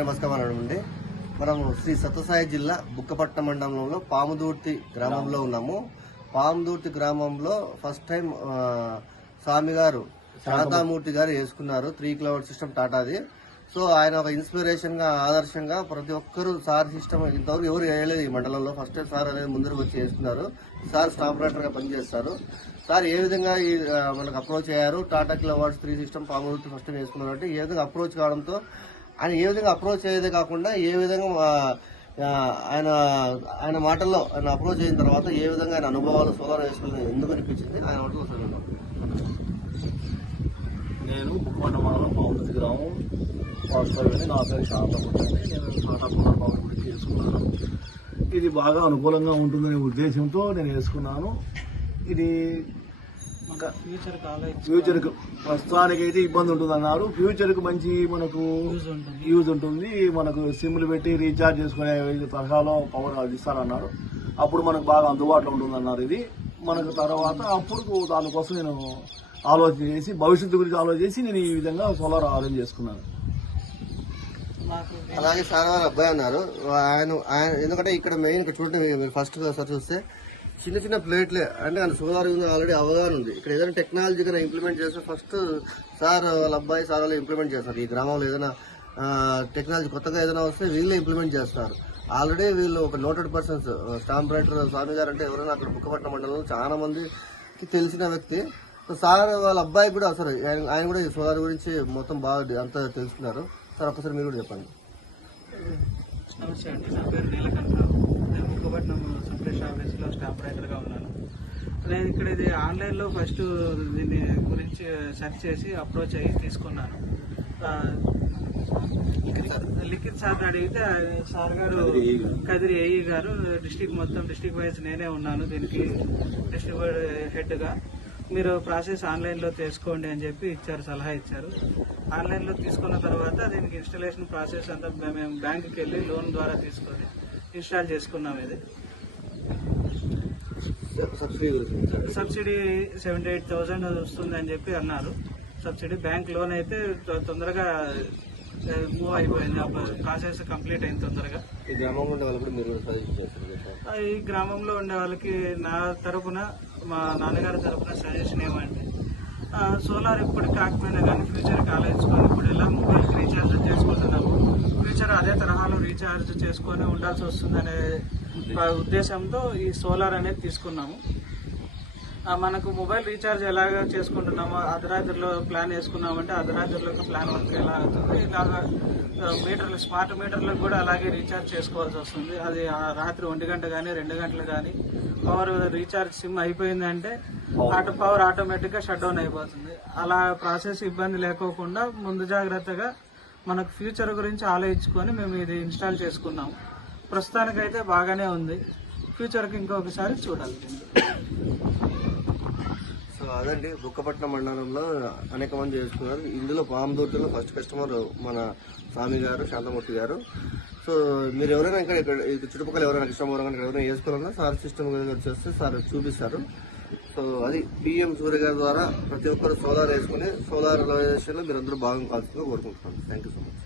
నమస్కారం అండి మనము శ్రీ సత్యసాయి జిల్లా బుక్కపట్నం మండలంలో పాముదూర్తి గ్రామంలో ఉన్నాము. పాముదూర్తి గ్రామంలో ఫస్ట్ టైం స్వామి గారు శారదామూర్తి గారు వేసుకున్నారు త్రీ కిలోవాట్ సిస్టమ్ టాటాది. సో ఆయన ఒక ఇన్స్పిరేషన్గా ఆదర్శంగా ప్రతి ఒక్కరు సార్ సిస్టమ్ ఇంతవరకు ఎవరు వేయలేదు ఈ మండలంలో. ఫస్ట్ టైం సార్ అనేది ముందరకు వచ్చి వేసుకున్నారు. సార్ స్టాంప్ రైటర్గా పనిచేస్తారు. సార్ ఏ విధంగా ఈ మనకు అప్రోచ్ అయ్యారు? Tata kilowatts three system Pamudurthi first time వేసుకున్నారు అంటే ఏ విధంగా అప్రోచ్ కావడంతో ఆయన ఏ విధంగా అప్రోచ్ అయ్యేదే కాకుండా ఏ విధంగా ఆయన ఆయన మాటల్లో ఆయన అప్రోచ్ అయిన తర్వాత ఏ విధంగా ఆయన అనుభవాలు సోలార్ వేసుకుని ఎందుకు అనిపించింది? ఆయన మాటలు చదువుతాం నేను బుక్కొండ మండలం పౌండతి గ్రామం వాస్తవ్యని నా పేరు శాంతమూర్తి నేను గురించి వేసుకున్నాను ఇది బాగా అనుకూలంగా ఉంటుందనే ఉద్దేశంతో నేను వేసుకున్నాను. ఇది ఫ్యూచర్ ఫ్యూచర్కు ప్రస్తుతానికి అయితే ఇబ్బంది ఉంటుంది అన్నారు. ఫ్యూచర్కు మంచి మనకు యూజ్ ఉంటుంది. యూజ్ ఉంటుంది. మనకు సిమ్లు పెట్టి రీఛార్జ్ చేసుకునే తరహాలో పవర్ అది ఇస్తారన్నారు. అప్పుడు మనకు బాగా అందుబాటులో ఉంటుందన్నారు ఇది. మనకు తర్వాత అప్పుడు దానికోసం నేను ఆలోచన చేసి భవిష్యత్తు గురించి ఆలోచన చేసి నేను ఈ విధంగా సోలార్ అరేంజ్ చేసుకున్నాను. అలాగే సార్ వారి అబ్బాయి ఉన్నారు ఆయన ఆయన ఎందుకంటే ఇక్కడ మెయిన్ ఇక్కడ చూడండి ఫస్ట్ సార్ చూస్తే చిన్న చిన్న ప్లేట్లే. అంటే ఆయన సోలార్ గురించి ఆల్రెడీ అవగాహన ఉంది. ఇక్కడ ఏదైనా టెక్నాలజీ కన్నా ఇంప్లిమెంట్ చేస్తే ఫస్ట్ సార్ వాళ్ళ అబ్బాయి సార్ వాళ్ళు ఇంప్లిమెంట్ చేస్తారు. ఈ గ్రామంలో ఏదైనా టెక్నాలజీ కొత్తగా ఏదైనా వస్తే వీళ్ళే ఇంప్లిమెంట్ చేస్తారు. ఆల్రెడీ వీళ్ళు ఒక noted persons stamp writer Swami గారు అంటే ఎవరైనా అక్కడ బుక్కపట్నం మండలంలో చాలా మందికి తెలిసిన వ్యక్తి. సో సార్ వాళ్ళ అబ్బాయి కూడా అసలు ఆయన ఆయన కూడా ఈ సోలార్ గురించి మొత్తం బాగా అంతా తెలుసుకున్నారు. సార్ ఒక్కసారి మీరు కూడా చెప్పండి. నమస్తే అండి. నా పేరు నీలకంఠరావు. నేను ముక్కపట్నం సప్రెస్ ఆఫీస్లో స్టాఫ్ రైటర్గా ఉన్నాను. నేను ఇక్కడ ఇది ఆన్లైన్లో ఫస్ట్ దీని గురించి సెర్చ్ చేసి అప్రోచ్ అయ్యి తీసుకున్నాను. లిఖిత్ సార్. అడిగితే సార్ గారు కదిరి ఏఈ గారు. డిస్టిక్ మొత్తం డిస్టిక్ వైజ్ నేనే ఉన్నాను దీనికి డిస్ట్రిబ్యూట్ హెడ్గా. మీరు ప్రాసెస్ ఆన్లైన్లో తీసుకోండి అని చెప్పి ఇచ్చారు సలహా ఇచ్చారు. ఆన్లైన్లో తీసుకున్న తర్వాత దీనికి ఇన్స్టలేషన్ ప్రాసెస్ అంతా మేము బ్యాంకుకి వెళ్ళి లోన్ ద్వారా తీసుకొని ఇన్స్టాల్ చేసుకున్నాం ఇది. సబ్సిడీ సెవెంటీ ఎయిట్ థౌసండ్ వస్తుంది అని చెప్పి అన్నారు. సబ్సిడీ బ్యాంక్ లోన్ అయితే తొందరగా మూవ్ అయిపోయింది. ప్రాసెస్ కంప్లీట్ అయింది తొందరగా. ఈ గ్రామంలో ఉండే వాళ్ళు మీరు ఈ గ్రామంలో ఉండే వాళ్ళకి నా తరపున మా నాన్నగారి తరపున సజెషన్ ఏమంటే సోలార్ ఇప్పుడు కాకపోయినా కానీ ఫ్యూచర్కి ఆలోచించుకొని ఇప్పుడు ఎలా మొబైల్ రీఛార్జ్ చేసుకుంటున్నాము అదే తరహాలో రీఛార్జ్ చేసుకొని ఉండాల్సి వస్తుందనే ఉద్దేశంతో ఈ సోలార్ అనేది తీసుకున్నాము. మనకు మొబైల్ రీఛార్జ్ ఎలాగ చేసుకుంటున్నామో అర్ధరాత్రిలో ప్లాన్ వేసుకున్నామంటే అర్ధరాత్రిలో ప్లాన్ వర్క్ ఎలా అవుతుంది ఇలాగా మీటర్లు స్మార్ట్ మీటర్లకు కూడా అలాగే రీఛార్జ్ చేసుకోవాల్సి వస్తుంది. అది రాత్రి ఒంటి గంట కానీ రెండు గంటలు కానీ పవర్ రీఛార్జ్ సిమ్ అయిపోయిందంటే ఆటో పవర్ ఆటోమేటిక్గా షట్ డౌన్ అయిపోతుంది. అలా ప్రాసెస్ ఇబ్బంది లేకోకుండా ముందు జాగ్రత్తగా మనకు ఫ్యూచర్ గురించి ఆలోచించుకొని మేము ఇది ఇన్స్టాల్ చేసుకున్నాము. ప్రస్తుతానికైతే బాగానే ఉంది. ఫ్యూచర్కి ఇంకొకసారి చూడాలి. సో అదండి బుక్కపట్నం మండలంలో అనేక మంది చేసుకున్నారు. ఇందులో పాముదూర్తిలో ఫస్ట్ కస్టమర్ మన స్వామి గారు శాంతమూర్తి గారు. సో మీరు ఎవరైనా ఇక్కడ ఇక్కడ చుట్టుపక్కల ఎవరైనా కస్టమర్ కానీ ఎవరైనా వేసుకోవాలన్నా సార్ సిస్టమ్ వచ్చేస్తే సార్ చూపిస్తారు. అది పిఎం సూర్య గారి ద్వారా ప్రతి ఒక్కరు సోలార్ వేసుకుని సోలార్లో మీరు అందరూ భాగం కాల్చుకుని కోరుకుంటున్నాను థ్యాంక్ యూ సో మచ్